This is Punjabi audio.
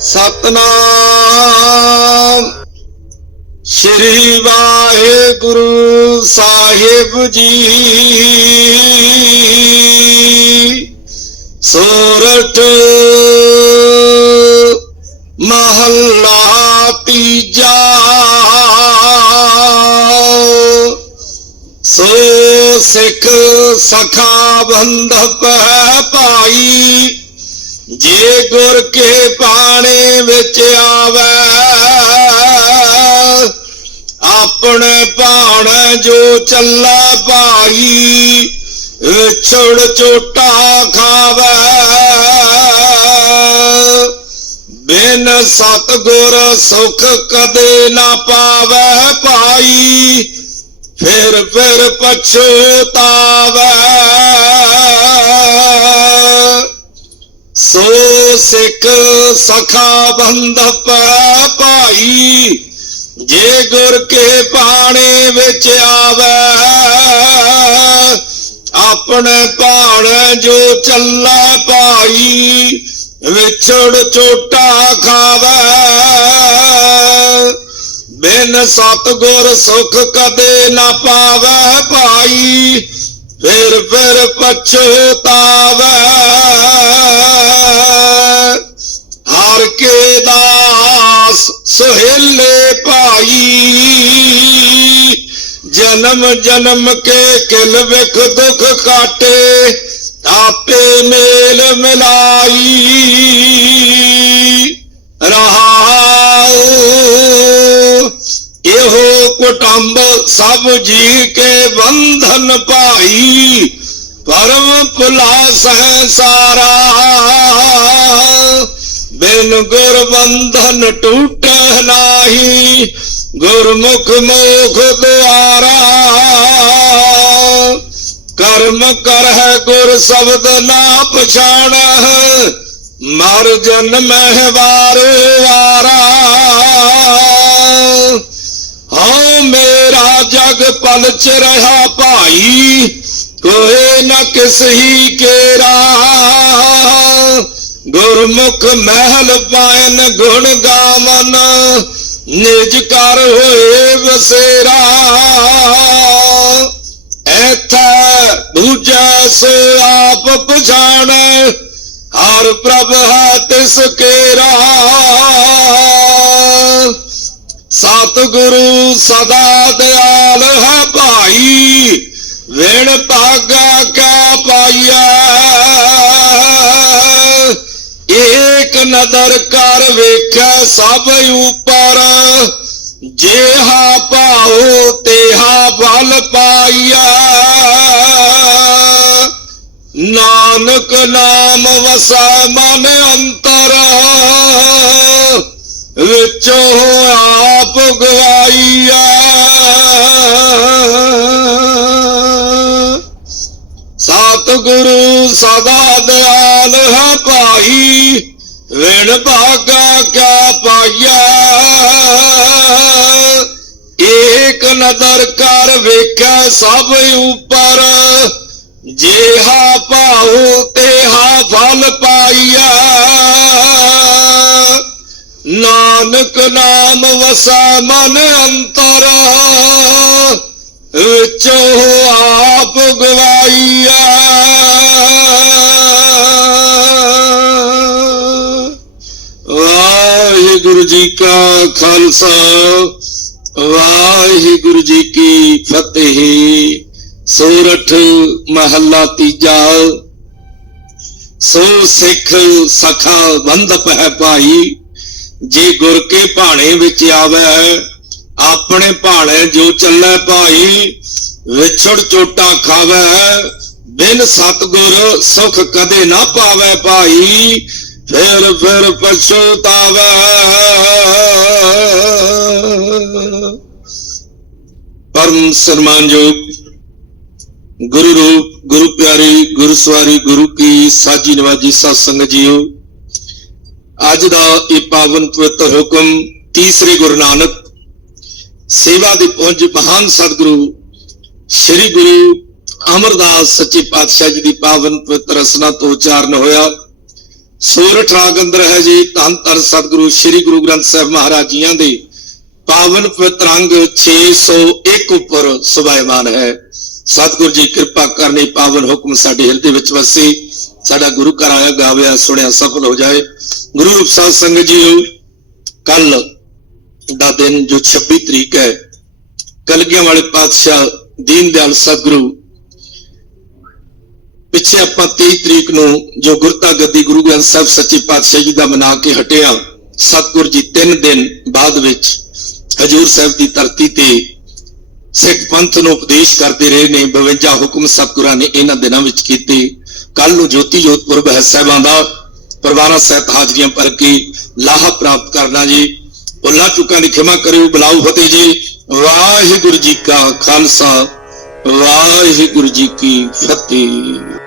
ਸਤਨਾਮ। ਸ੍ਰੀ ਵਾਹਿਗੁਰੂ ਸਾਹਿਬ ਜੀ। ਸੋਰਠ ਮਹੱਲਾ ਤੀਜਾ। ਸੋ ਸਿੱਖ ਸਖਾ ਬੰਧਪ ਹੈ ਭਾਈ। ਜੇ ਗੁਰ ਕੇ ਪਾਣੇ ਵਿੱਚ ਆਵੇ, ਆਪਣੇ ਭਾਣ ਜੋ ਚੱਲਾ ਭਾਈ ਵਿਛੜ ਚੋਟਾ ਖਾਵੇ। ਬਿਨ ਸਤ ਗੁਰ ਸੁਖ ਕਦੇ ਨਾ ਪਾਵੇ ਭਾਈ, ਫਿਰ ਫਿਰ ਪਛਤਾਵੇ। ਸੋ ਸਿੱਖ ਸਖਾ ਬੰਧਪ ਭਾਈ। ਜੇ ਗੁਰ ਕੇ ਪਾਣੇ ਵਿੱਚ ਆਵੇ, ਆਪਣੇ ਭਾਣ ਜੋ ਚੱਲਾ ਭਾਈ, ਵਿਛੜ ਚੋਟਾ ਖਾਵੇ। ਬਿਨ ਸਤ ਗੁਰ ਸੁਖ ਕਦੇ ਨਾ ਪਾਵੇ ਭਾਈ। ਫਿਰ ਫਿਰ ਪਛਤਾਵੇ। ਹਰ ਕੇ ਦਾਸ ਸੁਹੇਲੇ ਭਾਈ, ਜਨਮ ਜਨਮ ਕੇ ਕਿਲ ਵਿਖ ਦੁਖ ਕਾਟੇ, ਆਪੇ ਮੇਲ ਮਿਲਾਈ। ਇਹੋ ਸਭ ਜੀ ਕੇ ਬੰਧਨ ਭਾਈ, ਪਰਮ ਪੁਲਾਸ ਹੈ ਸਾਰਾ। ਬਿਨ ਗੁਰ ਬੰਧਨ ਟੂਟੈ ਨਾਹੀ, ਗੁਰਮੁਖ ਮੋਖ ਦੁਆਰਾ। ਕਰਮ ਕਰ ਹੈ ਗੁਰ ਸ਼ਬਦ ਨਾ ਪਛਾਣੈ ਮਰ ਜਨ ਹੈ ਵਾਰ ਵਾਰਾ ਹਾਂ ਮੇਰਾ ਜਗ ਪਲਚ ਰਹਾ ਭਾਈ, ਕੋਏ ਨਾ ਕਿਸ ਕੇਰਾ। ਗੁਰਮੁਖ ਮਹਿਲ ਪਾਇਨ ਗੁਣ ਗਾਵਨ, ਨਿਜ ਕਰ ਹੋਏ ਵਸੇਰਾ। ਐਥੈ ਬੂਝੈ ਸੋ ਆਪ ਪਛਾਣੈ, ਹਰ ਪ੍ਰਭ ਹੈ ਤਿਸ ਕੇਰਾ। ਸਤਿਗੁਰੂ ਸਦਾ ਦਿਆਲ ਹੈ ਭਾਈ, ਵਿਣ ਭਾਗਾ ਕਾ ਪਾਈਐ। ਏਕ ਨਦਰ ਕਰ ਵੇਖੈ ਸਭ ਉਪਰ, ਜੇਹਾ ਭਾਉ ਤੇਹਾ ਬਲ ਪਾਈਆ ਨਾਨਕ ਨਾਮ ਵਸਾ ਮਨ ਅੰਤਰ। ਵਿੱਚੋਂ ਆਪ ਗਵਾਈਐ ਸਤਿਗੁਰੂ ਸਦਾ ਦਿਆਲ ਹੈ ਭਾਈ, ਵਿਣ ਭਾਗਾ ਕਿਆ ਪਾਈਐ? ਏਕ ਨਦਰ ਕਰ ਵੇਖੈ ਸਭ ਉਪਰ, ਜੇਹਾ ਪਾ ਨਾਨਕ ਨਾਮ ਵਸਾ ਮਨ ਅੰਤਰ, ਵਿੱਚੋਂ ਆਪ ਗਵਾਈਐ। ਵਾਹਿਗੁਰੂ ਜੀ ਕਾ ਖਾਲਸਾ, ਵਾਹਿਗੁਰੂ ਜੀ ਕੀ ਫਤਿਹ। ਸੂਰਠ ਮਹੱਲਾ ਤੀਜਾ, ਸੋ ਸਿੱਖ ਸਖਾ ਬੰਧਪ ਹੈ ਭਾਈ। ਜੇ ਗੁਰ ਕੇ ਭਾਣੇ ਵਿੱਚ ਆਵੇ, ਆਪਣੇ ਭਾਣੇ ਜੋ ਚੱਲੇ ਭਾਈ, ਵਿਛੜ ਚੋਟਾ ਖਾਵੇ, ਬਿਨ ਸਤਗੁਰ ਸੁਖ ਕਦੇ ਨਾ ਪਾਵੇ ਭਾਈ, ਫਿਰ ਫਿਰ ਪਛਤਾਵੇ। ਪਰਮ ਸਨਮਾਨਯੋਗ ਗੁਰੂ ਰੂਪ, ਗੁਰੂ ਪਿਆਰੀ ਗੁਰੂ ਸਵਾਰੀ ਗੁਰੂ ਕੀ ਸਾਜੀ ਨਵਾਜੀ ਸਤ ਸੰਗਤ ਜੀਓ। ਅੱਜ ਦਾ ਇਹ ਪਾਵਨ ਪਵਿੱਤਰ ਹੁਕਮ ਤੀਸਰੇ ਗੁਰੂ ਨਾਨਕ ਸੇਵਾ ਦੇ ਪੁੰਜ ਮਹਾਨ ਸਤਿਗੁਰੂ ਸ੍ਰੀ ਗੁਰੂ ਅਮਰਦਾਸ ਸੱਚੇ ਪਾਤਸ਼ਾਹ ਜੀ ਦੀ ਪਾਵਨ ਪਵਿੱਤਰ ਰਸਨਾ ਤੋਂ ਉਚਾਰਨ ਹੋਇਆ। ਸੂਰਠ ਰਾਗ ਅੰਦਰ ਹੈ ਜੀ, ਧੰਨ ਧੰਨ ਸਤਿਗੁਰੂ ਸ੍ਰੀ ਗੁਰੂ ਗ੍ਰੰਥ ਸਾਹਿਬ ਮਹਾਰਾਜ ਜੀਆਂ ਦੇ ਪਾਵਨ ਪਵਿੱਤਰ ਪਤਰੰਗ 601 ਉੱਪਰ ਸੁਭਾਇਮਾਨ ਹੈ। ਸਤਿਗੁਰੂ ਜੀ ਕਿਰਪਾ ਕਰਨੀ ਪਾਵਨ ਹੁਕਮ ਸਾਡੇ ਹਿਰਦੇ ਵਿੱਚ ਵਸੇ। ਸਾਡਾ ਗੁਰੂ ਘਰ ਆਇਆ ਗਾਵਿਆ ਸੁਣਿਆ, ਸਫਲ ਹੋ ਜਾਏ ਗੁਰੂ ਰੂਪ ਸਾਧ ਸੰਗਤ ਜੀਓ ਕੱਲ ਦਾ ਦਿਨ ਜੋ 26 ਤਰੀਕ ਹੈ, ਕਲਗੀਆਂ ਵਾਲੇ ਪਾਤਸ਼ਾਹ ਦੀਨ ਦਿਆਲ ਸਤਿਗੁਰੂ, ਪਿੱਛੇ ਆਪਾਂ 23 ਤਰੀਕ ਨੂੰ ਜੋ ਗੁਰਤਾ ਗੱਦੀ ਗੁਰੂ ਗ੍ਰੰਥ ਸਾਹਿਬ ਸੱਚੇ ਪਾਤਸ਼ਾਹ ਜੀ ਦਾ ਮਨਾ ਕੇ ਹਟਿਆ, ਸਤਿਗੁਰ ਜੀ 3 ਦਿਨ ਬਾਅਦ ਵਿੱਚ ਹਜੂਰ ਸਾਹਿਬ ਦੀ ਧਰਤੀ ਤੇ ਸਿੱਖ ਪੰਥ ਨੂੰ ਉਪਦੇਸ਼ ਕਰਦੇ ਰਹੇ ਨੇ 52 ਹੁਕਮ ਸਤਿਗੁਰਾਂ ਨੇ ਇਹਨਾਂ ਦਿਨਾਂ ਵਿੱਚ ਕੀਤੇ। ਕੱਲ ਨੂੰ ਜੋਤੀ ਜੋਤਪੁਰ ਪੁਰਬ ਸਾਹਿਬਾਂ ਦਾ ਪਰਵਾਨਾ ਸਾਹਿਬ ਹਾਜ਼ਰੀਆਂ ਭਰ ਕੇ ਲਾਹਾ ਪ੍ਰਾਪਤ ਕਰਨਾ ਜੀ। ਭੁੱਲਾਂ ਚੁੱਕਾਂ ਦੀ ਖਿਮਾ ਕਰਿਓ ਬਲਾਉ ਫਤਿਹ ਜੀ। ਵਾਹਿਗੁਰੂ ਜੀ ਕਾ ਖਾਲਸਾ, ਵਾਹਿਗੁਰੂ ਜੀ ਕੀ ਫਤਿਹ।